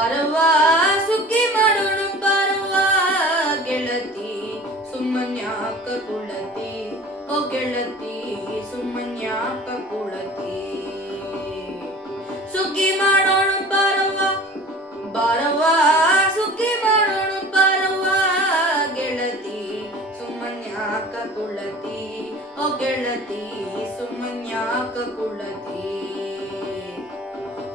ಬಾರವ್ವ ಸುಖಿ ಮಾಡೋಣ ಬಾರವ್ವ ಗೆಳತಿ ಸುಮ್ಮನ್ಯಾಕ ಕುಳತಿ ಓ ಗೆಳತಿ ಸುಮ್ಮನ್ಯಾಕ ಕುಳತಿ ಸುಖಿ ಮಾಡೋಣ ಬಾರವ್ವ ಬಾರವ್ವ ಸುಖಿ ಮಾಡೋಣ ಬಾರವ್ವ ಗೆಳತಿ ಸುಮ್ಮನ್ಯಾಕ ಕುಳತಿ ಓ ಗೆಳತಿ ಸುಮ್ಮನ್ಯಾಕ ಕುಳತಿ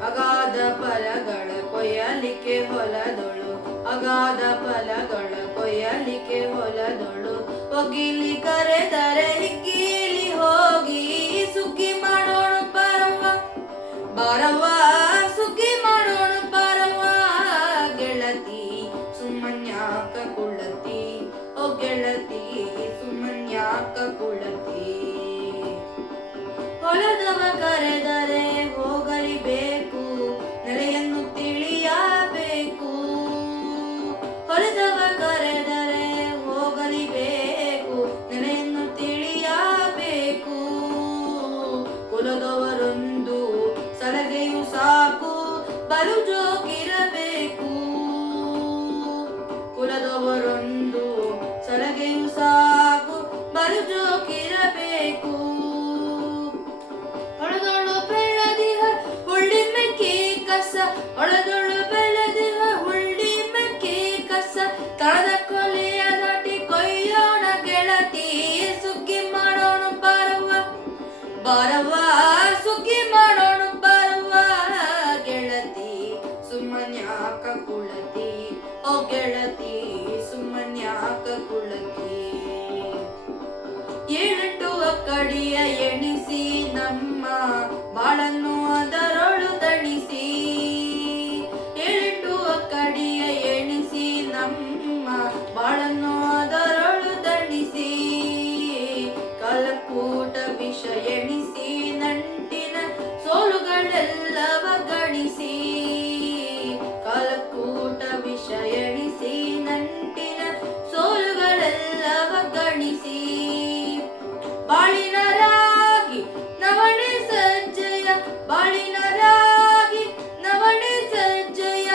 ಅಗಾಧ ಫಲಗಳ ಕೊಯ್ಯಲಿಕ್ಕೆ ಹೊಲದೊಳು ಅಗಾಧ ಫಲಗಳ ಕೊಯ್ಯಲಿಕ್ಕೆ ಹೊಲದೊಳು ಒಗಿಲಿ ಕರೆದರೆ ಹಿಗ್ಗಿಲಿ ಹೋಗಿ ಸುಖಿ ಮಾಡೋಣ ಬಾರವ್ವ ಬಾರವ್ವ ಸುಖಿ ಮಾಡೋಣ ಬಾರವ್ವ ಗೆಳತಿ ಸುಮ್ಮನ್ಯಾಕ ಕುಳತಿ ಓ ಗೆಳತಿ ಸುಮ್ಮನ್ಯಾಕ ಕುಳತಿ ಹೊಲದವ ಕರೆದರೆ ಹೋಗಲಿಬೇಕು ನೆಲೆಯನ್ನು ತಿಳಿಯಬೇಕು ಹೊಲದವ ಕರೆದರೆ ಹೋಗಲಿಬೇಕು ನೆಲೆಯನ್ನು ತಿಳಿಯಬೇಕು ಕುಲದವರೊಂದು ಸಲಹೆಯು ಸಾಕು ಬಲು ಜೋಗಿರಬೇಕು ಕುಲದವರೊಂದು ಸಲಹೆಯು ಸಾಕು ಬಲು ಜೋಗಿರಬೇಕು ಒಳದೊಳು ಬೆಳೆದಿಹ ಹುಳ್ಳಿ ಮೆಕ್ಕಿ ಕಸ ತಳದ ಕೊಲೆಯ ದಾಟಿ ಕೊಯ್ಯೋಣ ಗೆಳತಿ ಸುಗ್ಗಿ ಮಾಡೋಣ ಬಾರವ್ವ ಬಾರವ್ವ ಸುಗ್ಗಿ ಮಾಡೋಣ ಬಾರವ್ವ ಗೆಳತಿ ಸುಮ್ಮನ್ಯಾಕ ಕುಳತಿ ಓ ಗೆಳತಿ ಸುಮ್ಮನ್ಯಾಕ ಕುಳತಿ ಏಳೆಂಟು ಅಕ್ಕಡಿಯ ಎಣಿಸಿ ನಮ್ಮ ಬಾಳನ್ನು ಅದರೊಳು ತಣಿಸಿ ಏಳೆಂಟು ಅಕ್ಕಡಿಯ ಎಣಿಸಿ ನಮ್ಮ ಬಾಳನ್ನು ಅದರೊಳು ತಣಿಸಿ ಕಾಲಕೂಟ ವಿಷ ಎಣಿಸಿ ನಂಟಿನ ಸೋಲುಗಳೆಲ್ಲವ ಗಣಿಸಿ ಕಾಲಕೂಟ ವಿಷ ಎಣಿಸಿ ನಂಟಿನ ಸೋಲುಗಳೆಲ್ಲವ ಗಣಿಸಿ ಬಾಳಿನ ರಾಗಿ ನವಣೆ ಸಜ್ಜಯ ಬಾಳಿನ ರಾಗಿ ನವಣೆ ಸಜ್ಜಯ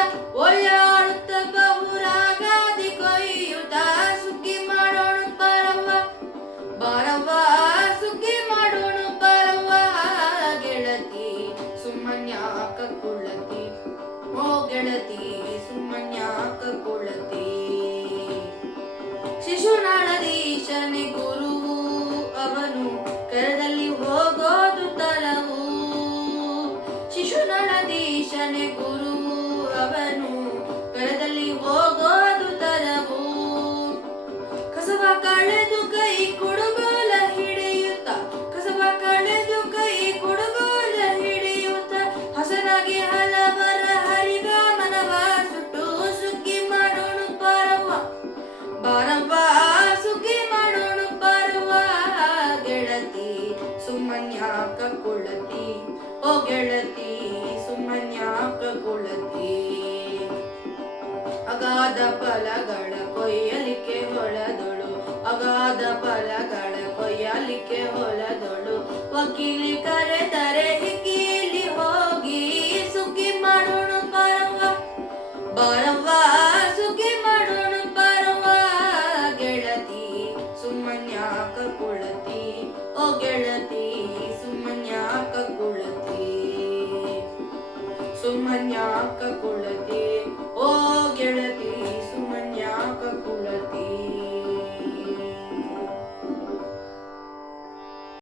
ಓಯಾಡುತ್ತ ಬಹುರಾಗಾದಿ ಕೊಯ್ಯುತ್ತ ಸುಗ್ಗಿ ಮಾಡೋಣ ಬಾರವ್ವ ಬಾರವ್ವ ಸುಗ್ಗಿ ಮಾಡೋಣ ಬಾರವ್ವ ಗೆಳತಿ ಸುಮ್ಮನ್ಯಾಕ ಕುಳತಿ ಓ ಗೆಳತಿ ಸುಮ್ಮನ್ಯಾಕ ಕುಳತಿ ಶಿಶುನಾಳದೀಶನೆ ಗುರುವು ಅವನು ಕರದಲ್ಲಿ ಹೋಗೋದು ತರವು ಶಿಶುನಾಳದೀಶನೆ ಗುರುವು ಅವನು ಕರದಲ್ಲಿ ಹೋಗೋದು ತರವು ಕಸವ ಕಳೆದು ಕೈ ಕುಡುಗೋಲ ಹಿಡಿಯುತ್ತ ಕಸವ ಕಳೆದು ಕೈ ಕುಡುಗೋಲ ಹಿಡಿಯುತ್ತ ಹಸನಾಗಿ ಹಲವರ ಹರಿಗಮನವ ಸುಟ್ಟು ಸುಗ್ಗಿ ಮಾಡೋಣ ಬಾರವ್ವ ಬಾರವ್ವ ಸುಗ್ಗಿ ಮಾಡೋಣ ಬಾರವ್ವ ಗೆಳತಿ ಸುಮ್ಮನ್ಯಾಕ ಕುಳತಿ ಓ ಗೆಳತಿ ಸುಮ್ಮನ್ಯಾಕ ಕುಳತಿ ಅಗಾಧ ಫಲಗಳ ಕೊಯ್ಯಲಿಕ್ಕೆ ಹೊಲದೊಳು ಅಗಾಧ ಫಲಗಳ ಕೊಯ್ಯಲಿಕ್ಕೆ ಹೊಲದೊಳು ವಕೀಲಿ ಕರೆದರೆ ಹಿಗ್ಗಿಲಿ ಹೋಗಿ ಸುಗ್ಗಿ ಮಾಡೋಣ ಬಾರವ್ವ ಬಾರವ್ವ ಸುಗ್ಗಿ ಮಾಡೋಣ ಬಾರವ್ವ ಗೆಳತಿ ಸುಮ್ಮನ್ಯಾಕ ಕುಳತಿ ಓ ಗೆಳತಿ ಸುಮ್ಮನ್ಯಾಕ ಕುಳತಿ ಸುಮ್ಮನ್ಯಾಕ ಕುಳತಿ ಓ ಗೆಳತಿ